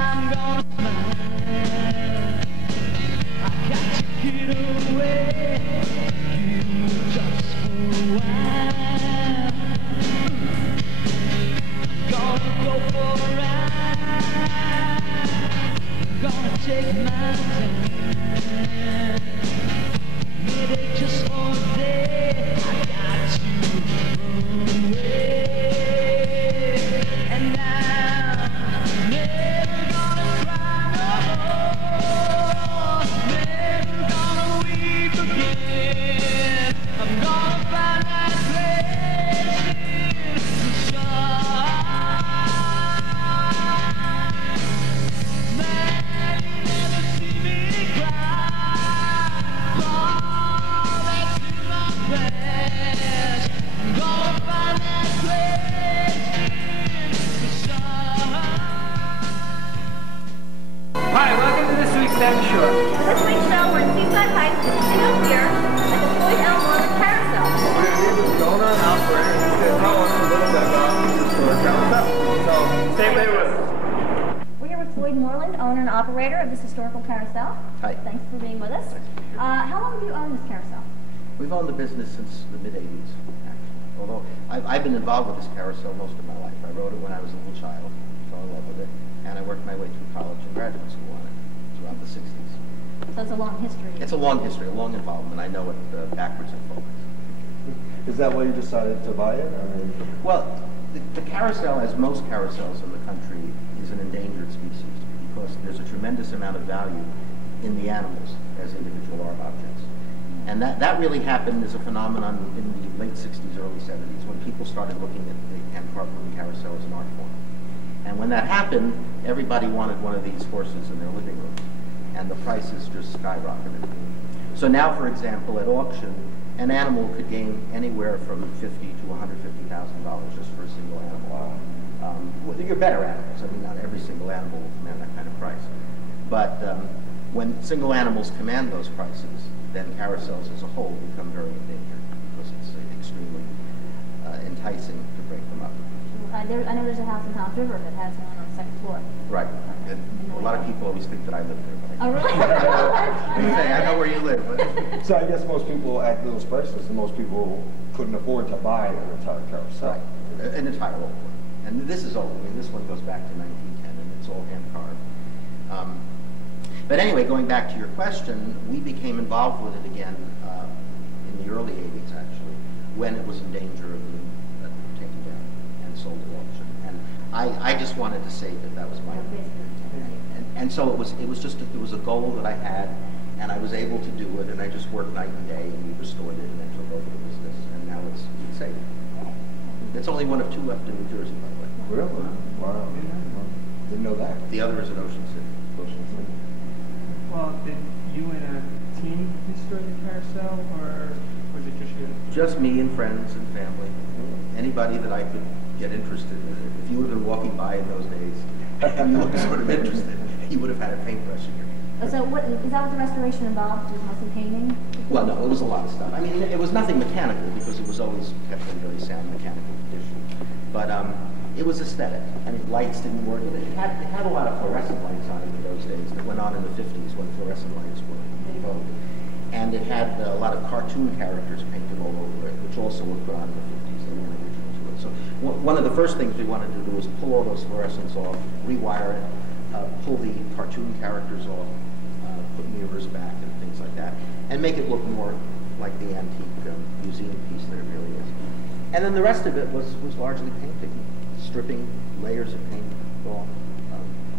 I'm gonna smile. I got to get away, just for a while. I'm gonna go for a ride. I'm gonna take my time. Maybe just for a day, I got to run away. And I'm never gonna cry no more, never gonna weep again. I'm gonna find that place in the sun. Man, you never see me cry. All that's in my past. I'm gonna find that place in the sun. Hi, welcome to this week's Sam Show. This week's show, we're in Seaside Heights, Casino Pier, at the Floyd L Moreland Carousel. We're here with the owner and operator. He's going to tell us a little bit about the historic carousel. So, stay with us. We're here with Floyd Moreland, owner and operator of this historical carousel. Hi. Thanks for being with us. How long have you owned this carousel? We've owned the business since the mid-'80s, actually. Although I've been involved with this carousel most of my life. I rode it when I was a little child, fell in love with it, and I worked my way through college and graduate school on it throughout the 60s. So it's a long history. It's a long history, a long involvement. I know it backwards and forwards. Is that why you decided to buy it? I mean, Well, the carousel, as most carousels in the country, is an endangered species because there's a tremendous amount of value in the animals as individual art objects. And that really happened as a phenomenon in the late 60s, early 70s, when people started looking at the hand-carved carousel as an art form. And when that happened, everybody wanted one of these horses in their living room, and the prices just skyrocketed. So now, for example, at auction, an animal could gain anywhere from $50,000 to $150,000 just for a single animal. Well, they're better animals. I mean, not every single animal will command that kind of price. But when single animals command those prices, then carousels as a whole become very endangered because it's extremely enticing to break them up. I know there's a house in Tom's River that has one on the second floor. Right. And a lot of people always think that I live there. But Oh, really? I know where you live. But so I guess most people at those prices, and most people couldn't afford to buy an entire carousel. Right. An entire old one. And this is old. I mean, this one goes back to 1910, and it's all hand-carved. But anyway, going back to your question, we became involved with it again in the early 80s, actually, when it was in danger of being taken down and sold at auction. And I just wanted to save it. That was my and so it was a goal that I had, and I was able to do it, and I just worked night and day, and we restored it, and then took over the business, and now it's saved. It's only one of two left in New Jersey, by the way. Really? Wow. Didn't know that. The other is in Ocean City. Ocean City. Well, did you and a team destroy the carousel, or was it just you? Just me and friends and family. Anybody that I could get interested in. If you would have been walking by in those days, you would have sort of interested. You would have had a paintbrush in your hand. So what, is that what the restoration involved? Was mostly painting? Well, no, it was a lot of stuff. I mean, it was nothing mechanical because it was always kept in very sound mechanical condition. But it was aesthetic. I mean, lights didn't work. It had a lot of fluorescent lights on it in those days that went on in the 50s when fluorescent lights were in vogue. And it had a lot of cartoon characters painted all over it, which also were put on in the 50s. They weren't original to it. So one of the first things we wanted to do was pull all those fluorescents off, rewire it, pull the cartoon characters off, put mirrors back and things like that, and make it look more like the antique museum piece that it really is. And then the rest of it was largely painting, stripping layers of paint off,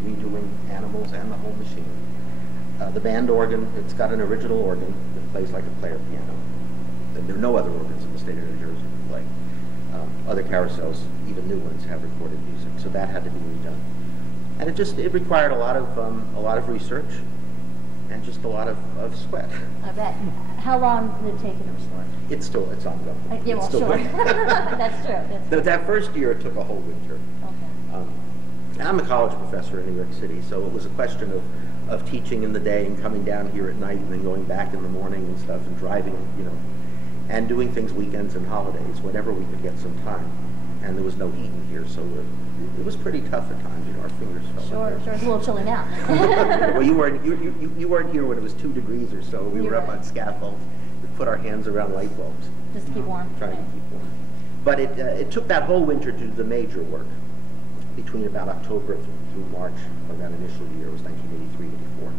redoing animals and the whole machine. The band organ, it's got an original organ that plays like a player piano. And there are no other organs in the state of New Jersey that play. Other carousels, even new ones, have recorded music, so that had to be redone. And it required a lot of research and just a lot of sweat. I bet. How long did it take you to restore it? It's ongoing. Yeah, well, it's still sure. That's true. That first year, it took a whole winter. Okay. I'm a college professor in New York City, so it was a question of teaching in the day and coming down here at night and then going back in the morning and stuff and driving, and doing things weekends and holidays, whenever we could get some time. And there was no heating here, so it was pretty tough at times. You know, our fingers felt Sure, like sure. It's a little chilly now. Well, you weren't here when it was 2 degrees or so. We were up on scaffolds. We put our hands around light bulbs. Just to keep warm. Trying to keep warm. But it took that whole winter to do the major work. Between about October through March of that initial year, it was 1983, 84.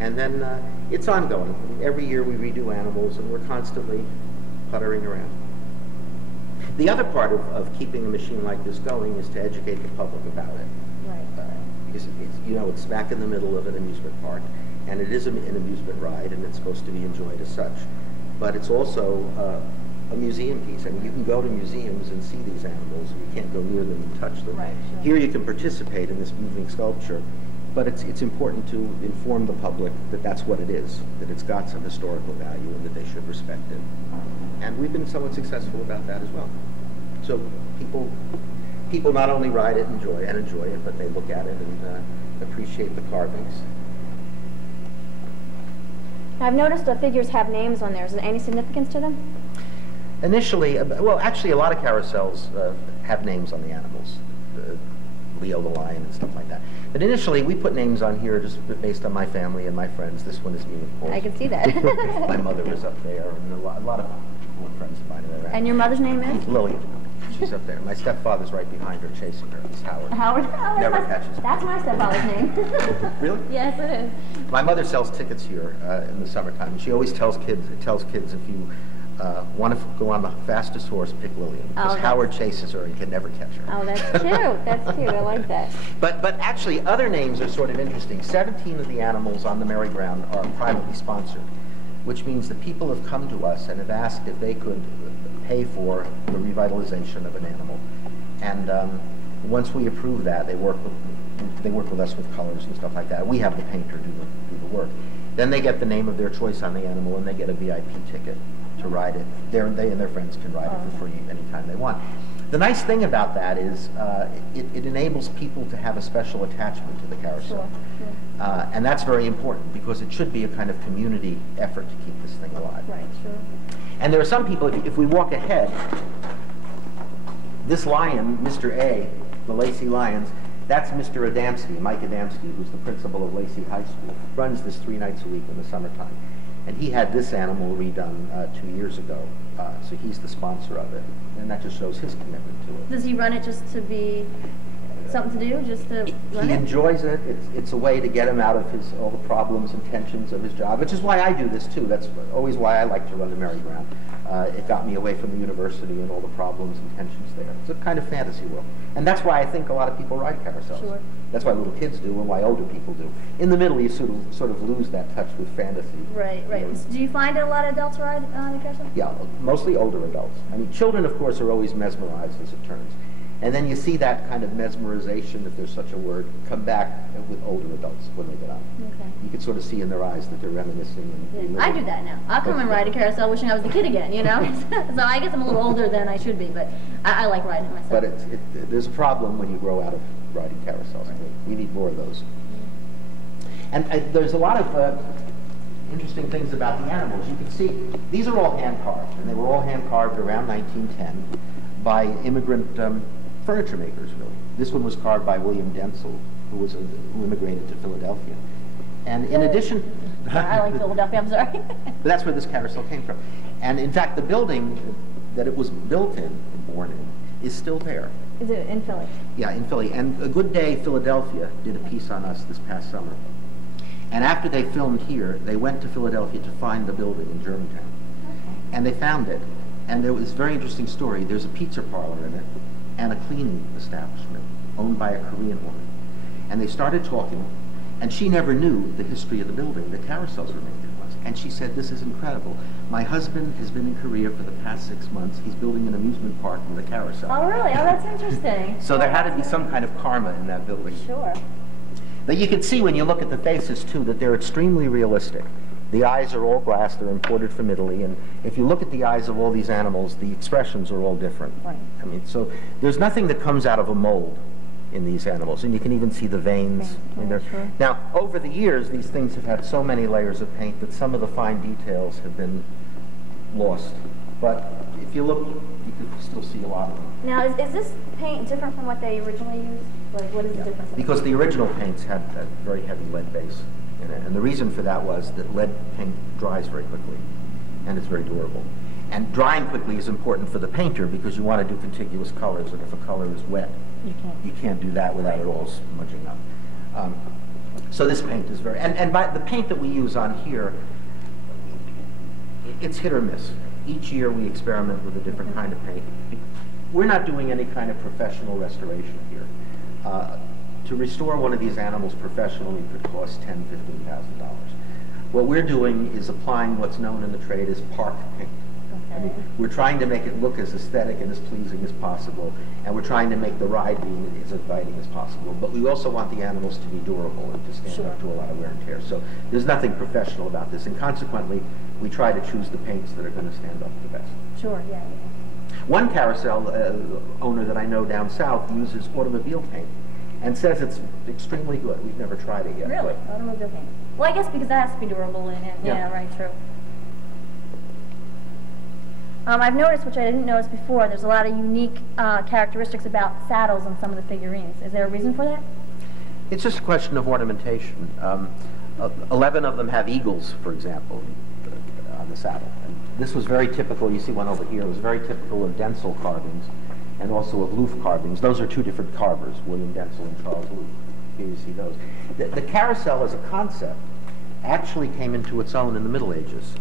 And then it's ongoing. Every year we redo animals, and we're constantly puttering around. The other part of keeping a machine like this going is to educate the public about it. Right. Because it's smack in the middle of an amusement park, and it is an amusement ride, and it's supposed to be enjoyed as such. But it's also a museum piece. I mean, you can go to museums and see these animals, and you can't go near them and touch them. Right, sure. Here you can participate in this moving sculpture, but it's important to inform the public that that's what it is, that it's got some historical value and that they should respect it. And we've been somewhat successful about that as well. So people not only ride it and enjoy it, but they look at it and appreciate the carvings. I've noticed the figures have names on there. Is there any significance to them? Initially, well, actually, a lot of carousels have names on the animals, Leo the lion and stuff like that. But initially, we put names on here just based on my family and my friends. This one is me, of course. I can see that. My mother is up there, and a lot of people and friends of mine are there. And your mother's name is? Lily. She's up there. My stepfather's right behind her, chasing her. It's Howard. Howard? Oh, Never catches her. That's my stepfather's name. Really? Yes, it is. My mother sells tickets here in the summertime. She always tells kids, if you want to go on the fastest horse, pick Lillian. Because Howard chases her and can never catch her. Oh, that's cute. That's cute. I like that. But actually, other names are sort of interesting. 17 of the animals on the merry-go-round are privately sponsored, which means that people have come to us and have asked if they could pay for the revitalization of an animal. And once we approve that, they work with us with colors and stuff like that. We have the painter do the work. Then they get the name of their choice on the animal, and they get a VIP ticket to ride it. They and their friends can ride it for free anytime they want. The nice thing about that is it enables people to have a special attachment to the carousel. Sure. And that's very important, because it should be a kind of community effort to keep this thing alive. Right, sure. And there are some people, if we walk ahead, this lion, Mr. A, the Lacey Lions, that's Mr. Adamski, Mike Adamski, who's the principal of Lacey High School, runs this 3 nights a week in the summertime. And he had this animal redone 2 years ago, so he's the sponsor of it. And that just shows his commitment to it. Does he run it just to be something to do, just to run He it? enjoys it. It's a way to get him out of all the problems and tensions of his job, which is why I do this too. That's always why I like to run the merry-go-round. It got me away from the university and all the problems and tensions there. It's a kind of fantasy world. And that's why I think a lot of people ride carousels. Sure. That's why little kids do and why older people do. In the middle, you sort of lose that touch with fantasy. Right, right. You know. Do you find a lot of adults ride on the carousel? Yeah, mostly older adults. I mean, children, of course, are always mesmerized as it turns. And then you see that kind of mesmerization, if there's such a word, come back with older adults when they get on. Okay. You can sort of see in their eyes that they're reminiscing. And I do that now. I'll come and ride a carousel wishing I was a kid again, you know? So I guess I'm a little older than I should be, but I like riding it myself. But there's a problem when you grow out of riding carousels. Right. We need more of those. And there's a lot of interesting things about the animals. You can see, these are all hand-carved, and they were all hand-carved around 1910 by immigrant furniture makers, really. This one was carved by William Dentzel, who immigrated to Philadelphia. And in addition... I like Philadelphia, I'm sorry. But that's where this carousel came from. And in fact, the building that it was built in, born in, is still there. Is it in Philly? Yeah, in Philly. And A Good Day Philadelphia did a piece on us this past summer. And after they filmed here, they went to Philadelphia to find the building in Germantown. Okay. And they found it. And there was a very interesting story. There's a pizza parlor in it and a cleaning establishment owned by a Korean woman. And they started talking, and she never knew the history of the building. The carousels were made there once. And she said, "This is incredible. My husband has been in Korea for the past 6 months. He's building an amusement park with a carousel." Oh, really? Oh, that's interesting. So there had to be some kind of karma in that building. Sure. But you can see when you look at the faces, too, that they're extremely realistic. The eyes are all glass. They're imported from Italy. And if you look at the eyes of all these animals, the expressions are all different. Right. I mean, so there's nothing that comes out of a mold in these animals. And you can even see the veins in there. Sure. Now, over the years, these things have had so many layers of paint that some of the fine details have been lost. But if you look, you could still see a lot of them. Now, is this paint different from what they originally used? Like, what is the difference? Because the original paints had a very heavy lead base in it, and the reason for that was that lead paint dries very quickly, and it's very durable. And drying quickly is important for the painter because you want to do contiguous colors, and if a color is wet, you can't do that without it all smudging up. So this paint is very, and by the paint that we use on here, it's hit or miss. Each year we experiment with a different kind of paint. We're not doing any kind of professional restoration here. To restore one of these animals professionally could cost $10,000, $15,000. What we're doing is applying what's known in the trade as park paint. I mean, we're trying to make it look as aesthetic and as pleasing as possible, and we're trying to make the ride be as inviting as possible. But we also want the animals to be durable and to stand up to a lot of wear and tear. So there's nothing professional about this, and consequently, we try to choose the paints that are going to stand up the best. Sure, yeah. One carousel owner that I know down south uses automobile paint and says it's extremely good. We've never tried it yet. Really? Automobile paint? Well, I guess because that has to be durable and yeah, right, true. I've noticed, which I didn't notice before, there's a lot of unique characteristics about saddles on some of the figurines. Is there a reason for that? It's just a question of ornamentation. 11 of them have eagles, for example, on the saddle. And this was very typical. You see one over here. It was very typical of Dentzel carvings and also of Looff carvings. Those are two different carvers, William Dentzel and Charles Looff. Here you see those. The carousel as a concept actually came into its own in the Middle Ages.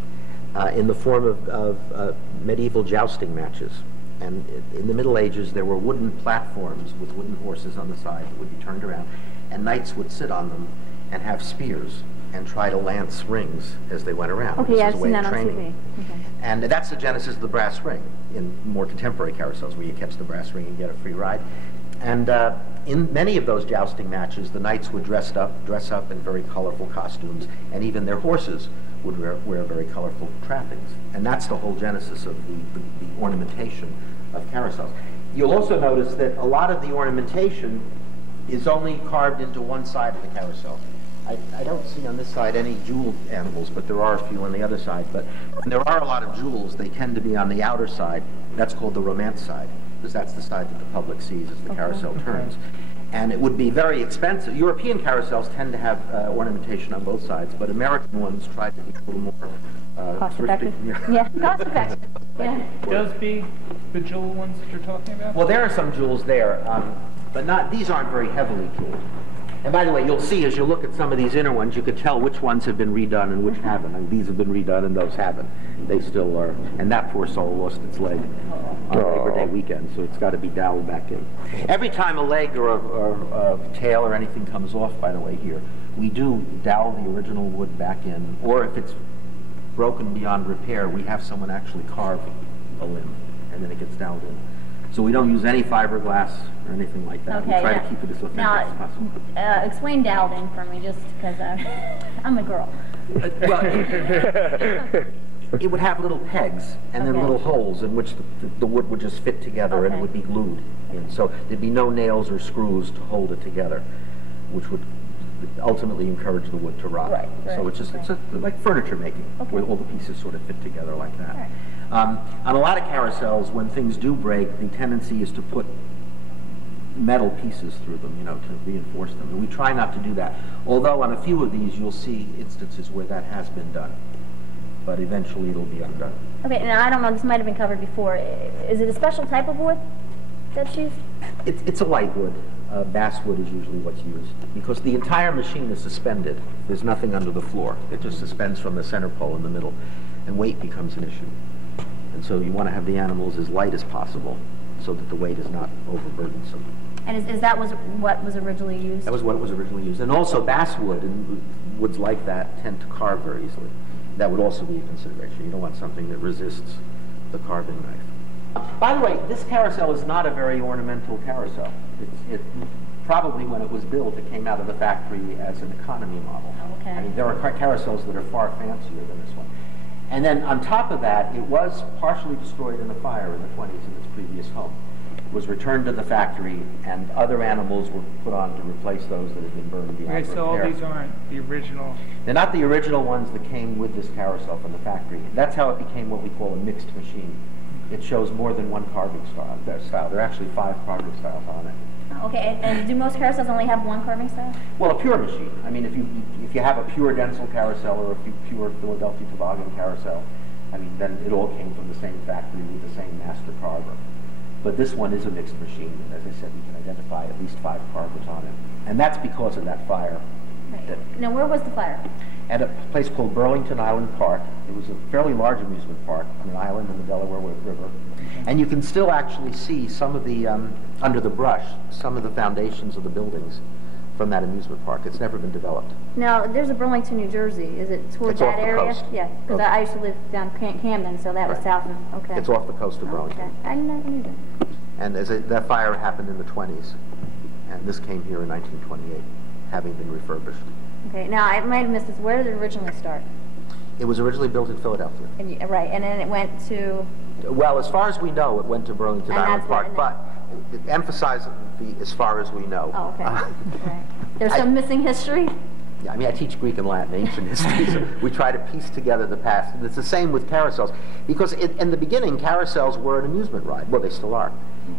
In the form of medieval jousting matches. And in the Middle Ages, there were wooden platforms with wooden horses on the side that would be turned around, and knights would sit on them and have spears and try to lance rings as they went around. Okay, I've seen that on TV. Okay. And that's the genesis of the brass ring in more contemporary carousels, where you catch the brass ring and get a free ride. And in many of those jousting matches, the knights would dress up in very colorful costumes, and even their horses would wear very colorful trappings. And that's the whole genesis of the ornamentation of carousels. You'll also notice that a lot of the ornamentation is only carved into one side of the carousel. I don't see on this side any jeweled animals, but there are a few on the other side. But when there are a lot of jewels, they tend to be on the outer side. That's called the romance side, because that's the side that the public sees as the carousel turns. And it would be very expensive. European carousels tend to have ornamentation on both sides, but American ones try to be a little more cost effective. Yeah, cost effective. Yeah. Those be the jewel ones that you're talking about? Well, there are some jewels there, but these aren't very heavily jeweled. And by the way, you'll see as you look at some of these inner ones, you could tell which ones have been redone and which haven't. I mean, these have been redone and those haven't. They still are. And that poor soul lost its leg on Labor Day weekend, so it's got to be doweled back in. Every time a leg or a tail or anything comes off, by the way, here, we do dowel the original wood back in, or if it's broken beyond repair, we have someone actually carve a limb, and then it gets doweled in. So we don't use any fiberglass or anything like that. Okay, we try to keep it as authentic as possible. Explain doweled in for me, just because I'm a girl. Well, it would have little pegs and then little holes in which the wood would just fit together and it would be glued in. So there'd be no nails or screws to hold it together, which would ultimately encourage the wood to rot. Right, so it's just like furniture making, where all the pieces sort of fit together like that. Right. On a lot of carousels, when things do break, the tendency is to put metal pieces through them, you know, to reinforce them. And we try not to do that. Although on a few of these, you'll see instances where that has been done. But eventually it'll be undone. Okay, now I don't know, this might have been covered before. Is it a special type of wood that's used? It's a light wood. Basswood is usually what's used, because the entire machine is suspended. There's nothing under the floor. It just suspends from the center pole in the middle, and weight becomes an issue. And so you want to have the animals as light as possible, so that the weight is not overburdensome. And is that what was originally used? That was what was originally used. And also basswood and woods like that tend to carve very easily. That would also be a consideration. You don't want something that resists the carving knife. By the way, this carousel is not a very ornamental carousel. It probably, when it was built, it came out of the factory as an economy model. Okay. I mean, there are carousels that are far fancier than this one. And then on top of that, it was partially destroyed in a fire in the 20s in its previous home. It was returned to the factory, and other animals were put on to replace those that had been burned beyond repair. So all these aren't the original? They're not the original ones that came with this carousel from the factory. That's how it became what we call a mixed machine. it shows more than one carving style. There are actually 5 carving styles on it. Oh, okay, and do most carousels only have one carving style? Well, a pure machine. I mean, if you have a pure Dentzel carousel or a pure Philadelphia toboggan carousel, I mean, then it all came from the same factory with the same master carver. But this one is a mixed machine, and as I said, we can identify at least 5 carvers on it. And that's because of that fire. Right. Now, where was the fire? At a place called Burlington Island Park. It was a fairly large amusement park on an island in the Delaware River. And you can still actually see some of the, under the brush, some of the foundations of the buildings from that amusement park. It's never been developed. Now, there's a Burlington, New Jersey. Is it toward It's that off the area? coast. Yeah, because I used to live down Camden, so that was Right. south of, okay. It's off the coast of Burlington. Okay, I never knew that. And that fire happened in the 20s. And this came here in 1928, having been refurbished. Okay, now I might have missed this. Where did it originally start? It was originally built in Philadelphia. And right, and then it went to... Well, as far as we know, it went to Burlington And Island that's where Park, it but emphasize the as far as we know. Oh, okay. Right. There's some missing history? Yeah, I mean, I teach Greek and Latin, ancient history, so we try to piece together the past. And it's the same with carousels, because in the beginning, carousels were an amusement ride. Well, they still are.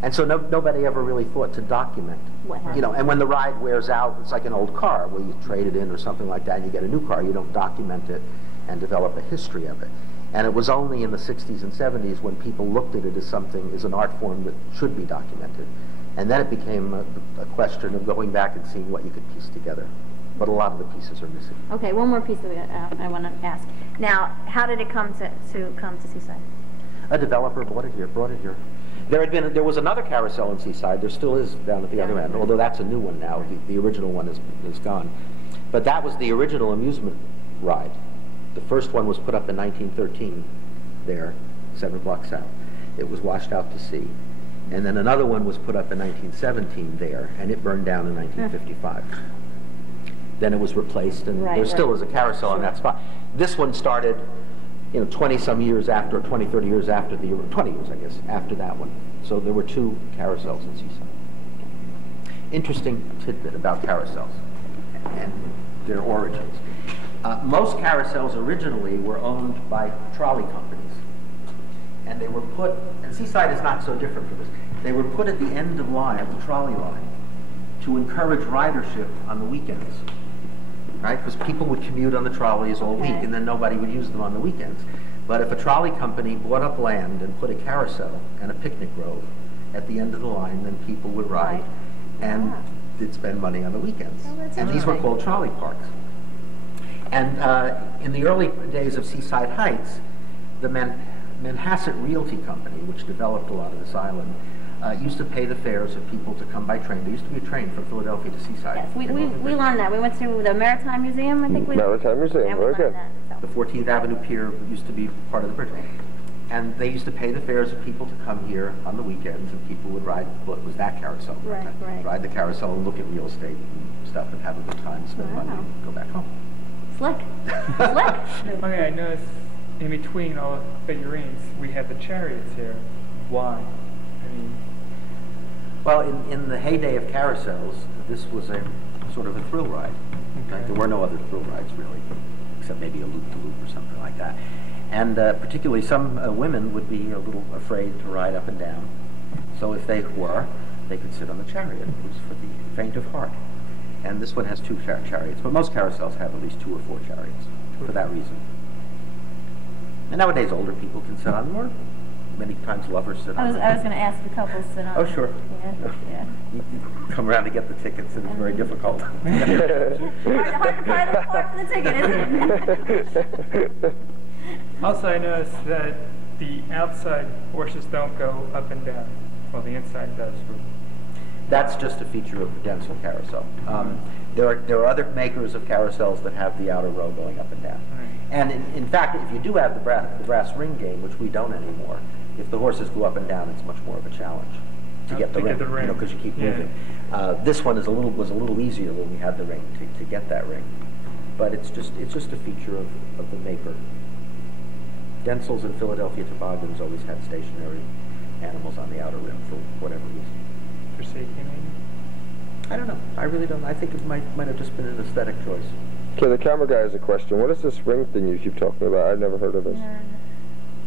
And so nobody ever really thought to document. What happened? You know, and when the ride wears out, it's like an old car where you trade it in or something like that, and you get a new car. You don't document it and develop a history of it. And it was only in the 60s and 70s when people looked at it as something, as an art form that should be documented. And then it became a question of going back and seeing what you could piece together. But a lot of the pieces are missing. Okay, one more piece that I want to ask. Now, how did it come to Seaside? A developer brought it here. There was another carousel in Seaside. There still is down at the other end, although that's a new one now. The original one is gone. But that was the original amusement ride. The first one was put up in 1913 there, 7 blocks south. It was washed out to sea. And then another one was put up in 1917 there, and it burned down in 1955. Then it was replaced, and there still is a carousel on that spot. This one started, 20-some years after, or 20, 30 years after 20 years, I guess, after that one. So there were 2 carousels in Seaside. Interesting tidbit about carousels and their origins. Most carousels originally were owned by trolley companies. And they were put, and Seaside is not so different from this, they were put at the end of the trolley line, to encourage ridership on the weekends. Right? Because people would commute on the trolleys all week, and then nobody would use them on the weekends. But if a trolley company bought up land and put a carousel and a picnic grove at the end of the line, then people would ride and did spend money on the weekends. And these were called trolley parks. And in the early days of Seaside Heights, the Manhasset Realty Company, which developed a lot of this island, used to pay the fares of people to come by train. There used to be a train from Philadelphia to Seaside. Yes, we learned that. We went to the Maritime Museum, I think we Maritime Museum, very good. The 14th Avenue Pier used to be part of the bridge. And they used to pay the fares of people to come here on the weekends, and people would ride what was that carousel. Right. Ride the carousel and look at real estate and stuff and have a good time, spend money, and go back home. Slick. Okay, I noticed in between all the figurines, we have the chariots here. Why? I mean... Well, in the heyday of carousels, this was a sort of a thrill ride. Okay. There were no other thrill rides, really, except maybe a loop-de-loop or something like that. And particularly some women would be a little afraid to ride up and down. So if they were, they could sit on the chariot. It was for the faint of heart. And this one has 2 chariots, but most carousels have at least 2 or 4 chariots for that reason. And nowadays, older people can sit on them, or many times lovers sit on them. I was going to ask if couples sit on. Oh, sure. Yeah. You come around to get the tickets, and it's very difficult. hard for the ticket, isn't it? Also, I noticed that the outside horses don't go up and down, while the inside does. That's just a feature of the Dentzel carousel. There are other makers of carousels that have the outer row going up and down. And in fact, if you do have the brass ring game, which we don't anymore, if the horses go up and down, it's much more of a challenge to get the ring, because you keep moving. This one was a little easier when we had the ring to get that ring, but it's just a feature of the maker. Dentzels and Philadelphia toboggans always had stationary animals on the outer rim for whatever reason. For safety, maybe? I don't know. I really don't. I think it might have just been an aesthetic choice. Okay, the camera guy has a question. What is this ring thing you keep talking about? I've never heard of this.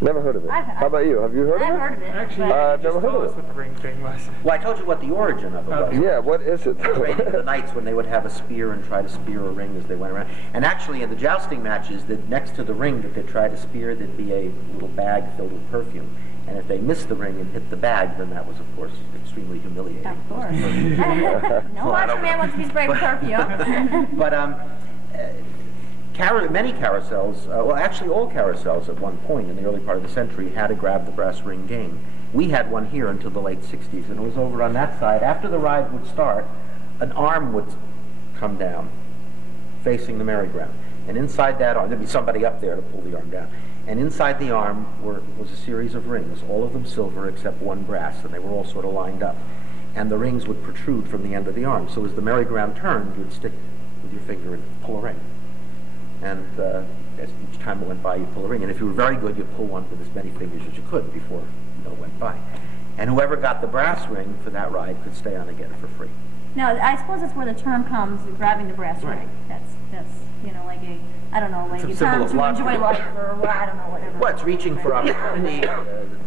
Never heard of it. How about you? Have you heard of it? I've heard of it. Actually, but- I've just never heard told of us it. what the ring thing was. Well, I told you what the origin of it was. Yeah, what is it? Training the knights when they would have a spear and try to spear a ring as they went around. And actually, in the jousting matches, that next to the ring that they try to spear, there'd be a little bag filled with perfume. And if they missed the ring and hit the bag, then that was, of course, extremely humiliating. Of course. No watching man wants to be sprayed with perfume. But many carousels, well, actually all carousels at one point in the early part of the century had a grab the brass ring game. We had one here until the late 60s, and it was over on that side. After the ride would start, an arm would come down facing the merry-go-round. And inside that arm, there'd be somebody up there to pull the arm down. And inside the arm was a series of rings, all of them silver except one brass, and they were all sort of lined up. And the rings would protrude from the end of the arm. So as the merry-go-round turned, you'd stick with your finger and pull a ring. And as each time it went by, you'd pull a ring. And if you were very good, you'd pull one with as many fingers as you could before it went by. And whoever got the brass ring for that ride could stay on and get it for free. Now, I suppose that's where the term comes, grabbing the brass Right. ring. That's you know, like a, I don't know, like It's a a symbol term of to luck. enjoy life or what, I don't know, whatever. Well, it's reaching for opportunity,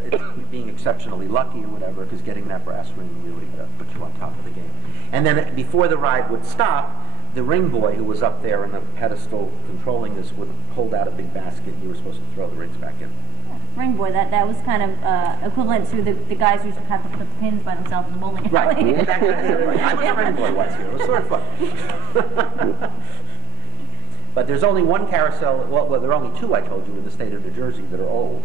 it's being exceptionally lucky or whatever, because getting that brass ring really puts you on top of the game. And then before the ride would stop, the ring boy who was up there on the pedestal controlling this would hold out a big basket, and you were supposed to throw the rings back in. Ring boy, that was kind of equivalent to the guys who used to have to put the pins by themselves in the bowling alley. Right. That kind of thing, right. I was a ring boy once here. It was sort of fun. But there's only one carousel, well, there are only two, I told you, in the state of New Jersey that are old.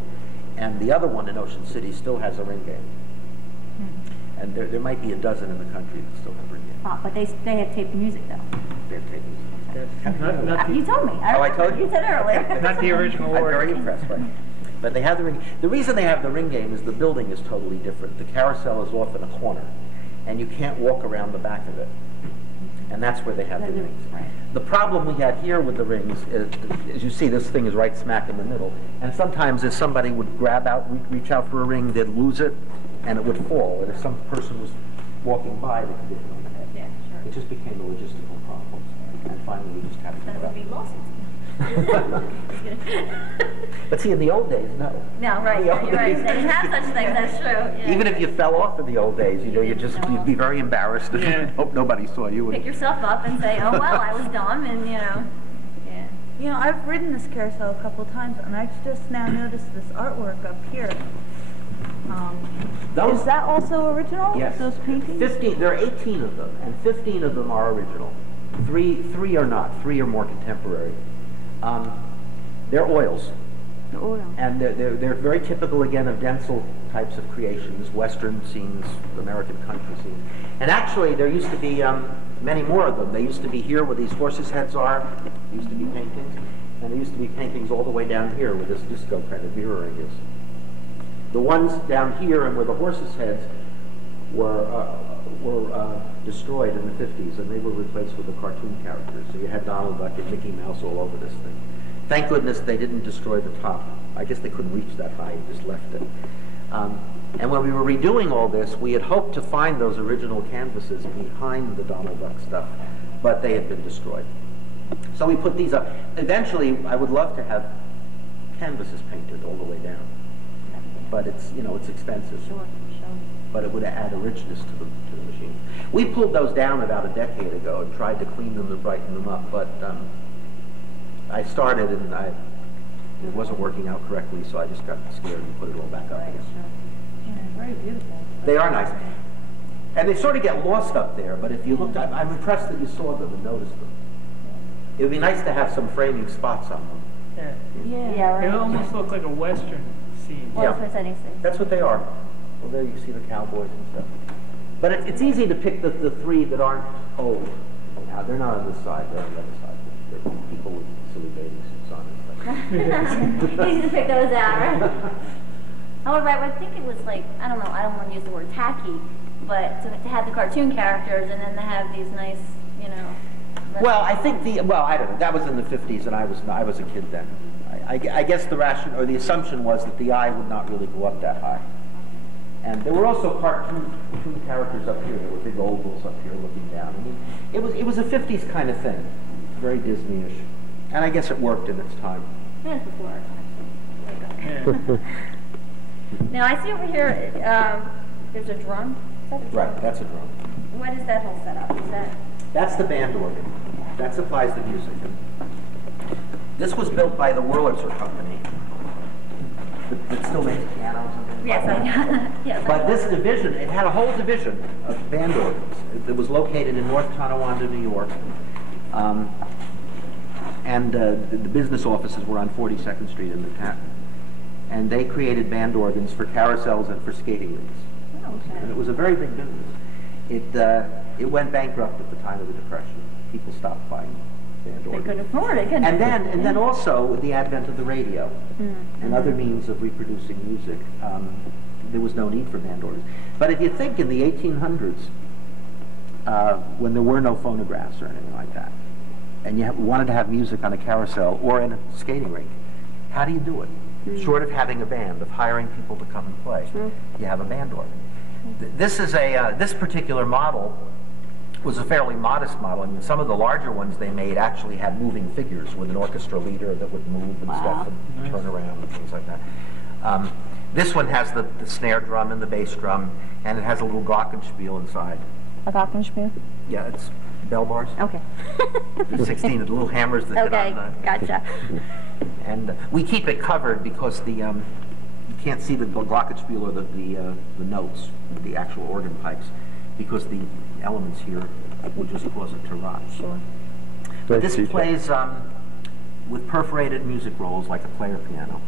And the other one in Ocean City still has a ring game. And there might be a dozen in the country that still have ring games. Ah, but they have taped music, though. They're taking Yes. Not You told me. Oh, I told you? You said earlier. Not the original I'm order. very impressed by it. But they have the ring. The reason they have the ring game is the building is totally different. The carousel is off in a corner, and you can't walk around the back of it. And that's where they have the rings. Right. The problem we had here with the rings is, as you see, this thing is right smack in the middle. And sometimes if somebody would reach out for a ring, they'd lose it, and it would fall. And if some person was walking by, they could hit it on the head. Yeah, sure. It just became a logistical problem. And finally, we just had to Then give it would it be up. lawsuits. But see, in the old days, no. No, right, In the old you're right. days- They didn't have such things, that's true. Yeah. Even if you fell off in the old days, you'd be very embarrassed and Yeah. hope nobody saw you. Pick yourself up and say, oh, well, I was dumb, and, yeah. You know, I've ridden this carousel a couple times, and I've just now noticed this artwork up here. Those- Is that also original? Yes. Those paintings? 15, there are 18 of them, and 15 of them are original. Three are not. 3 are more contemporary. They're oils. The oil. And they're very typical, again, of Dentzel types of creations, Western scenes, American country scenes. And actually, there used to be many more of them. They used to be here where these horses' heads are. There used to be paintings. And there used to be paintings all the way down here where this disco kind of mirroring is. The ones down here and where the horses' heads were destroyed in the 50s, and they were replaced with the cartoon characters. So you had Donald Duck and Mickey Mouse all over this thing. Thank goodness they didn't destroy the top. I guess they couldn't reach that high and just left it. And when we were redoing all this, we had hoped to find those original canvases behind the Donald Duck stuff, but they had been destroyed. So we put these up. Eventually, I would love to have canvases painted all the way down, but it's expensive. Sure. But it would add a richness to the machine. We pulled those down about a decade ago and tried to clean them and brighten them up, but I started and it wasn't working out correctly, so I just got scared and put it all back up Right, again. sure. Yeah, very beautiful. They are nice. And they sort of get lost up there, but if you looked, I'm impressed that you saw them and noticed them. It would be nice to have some framing spots on them. Yeah. Yeah, They right. almost look like a Western scene. Well, Yeah. that's what I said, That's what they are. Well, there you see the cowboys and stuff. But it's easy to pick the 3 that aren't old. Now, they're not on this side, they're on the other side. They're people with silly bathing suits on and stuff. Easy to pick those out, right? However, I would think it was like, I don't know, I don't want to use the word tacky, but to have the cartoon characters and then to have these nice, Well, I think I don't know. That was in the 50s, and I was a kid then. I guess the assumption was that the eye would not really go up that high. And there were also cartoon characters up here. There were big ovals up here looking down. I mean, it was a 50s kind of thing, very Disney-ish, and I guess it worked in its time. Yeah, it's before our time. Yeah. Now, I see over here, there's a drum. Is that a drum? Right, that's a drum. What is that whole setup? Is that? That's the band organ. That supplies the music. This was built by the Wurlitzer Company. That still makes pianos and things Yes, like that. I know. Yes, But this division, it had a whole division of band organs. It was located in North Tonawanda, New York. The business offices were on 42nd Street in Manhattan. And they created band organs for carousels and for skating rinks. Oh, okay. And it was a very big business. It went bankrupt at the time of the Depression. People stopped buying band They organs. couldn't afford it, couldn't And they? then also with the advent of the radio and other means of reproducing music, there was no need for band organs. But if you think in the 1800s, when there were no phonographs or anything like that, and you wanted to have music on a carousel or in a skating rink, how do you do it? Short of having a band, of hiring people to come and play, you have a band organ. This is this particular model was a fairly modest model. I mean, some of the larger ones they made actually had moving figures with an orchestra leader that would move and stuff and turn around and things like that. This one has the snare drum and the bass drum, and it has a little glockenspiel inside. A glockenspiel? Yeah, it's bell bars. Okay. There's 16 of the little hammers that Okay, hit on the... gotcha. And we keep it covered because you can't see the glockenspiel or the notes, the actual organ pipes, because the elements here will just cause it to rot. Sure. But this plays with perforated music rolls like a player piano,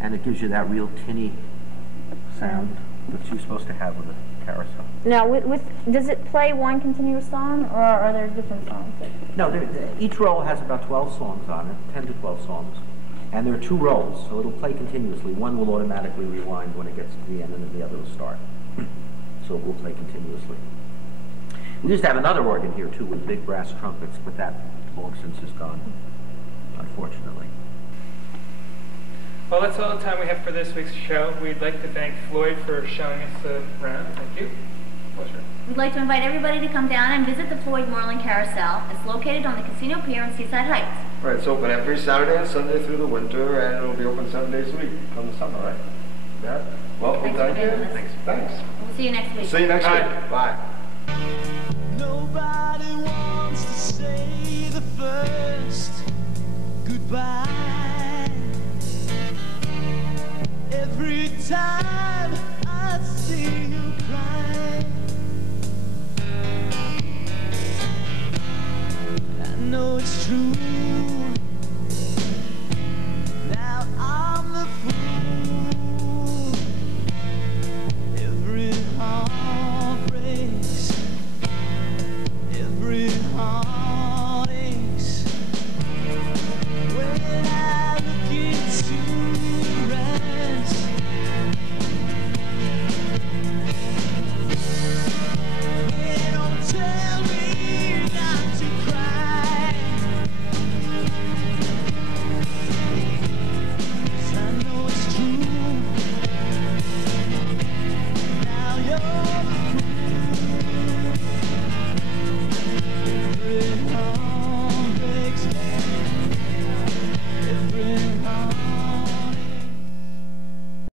and it gives you that real tinny sound that you're supposed to have with a carousel. Now, does it play one continuous song, or are there different songs? No, each roll has about 12 songs on it, 10 to 12 songs. And there are 2 rolls, so it'll play continuously. One will automatically rewind when it gets to the end, and then the other will start. So it will play continuously. We used to have another organ here, too, with big brass trumpets, but that long since is gone, unfortunately. Well, that's all the time we have for this week's show. We'd like to thank Floyd for showing us around. Thank you. Pleasure. We'd like to invite everybody to come down and visit the Floyd Moreland Carousel. It's located on the Casino Pier in Seaside Heights. Right, it's open every Saturday and Sunday through the winter, and it'll be open 7 days a week come the summer, right? Yeah. Well, Thanks thank for you. being with us. Thanks. We'll see you next week. See you next week. Bye. Nobody wants to say the first goodbye.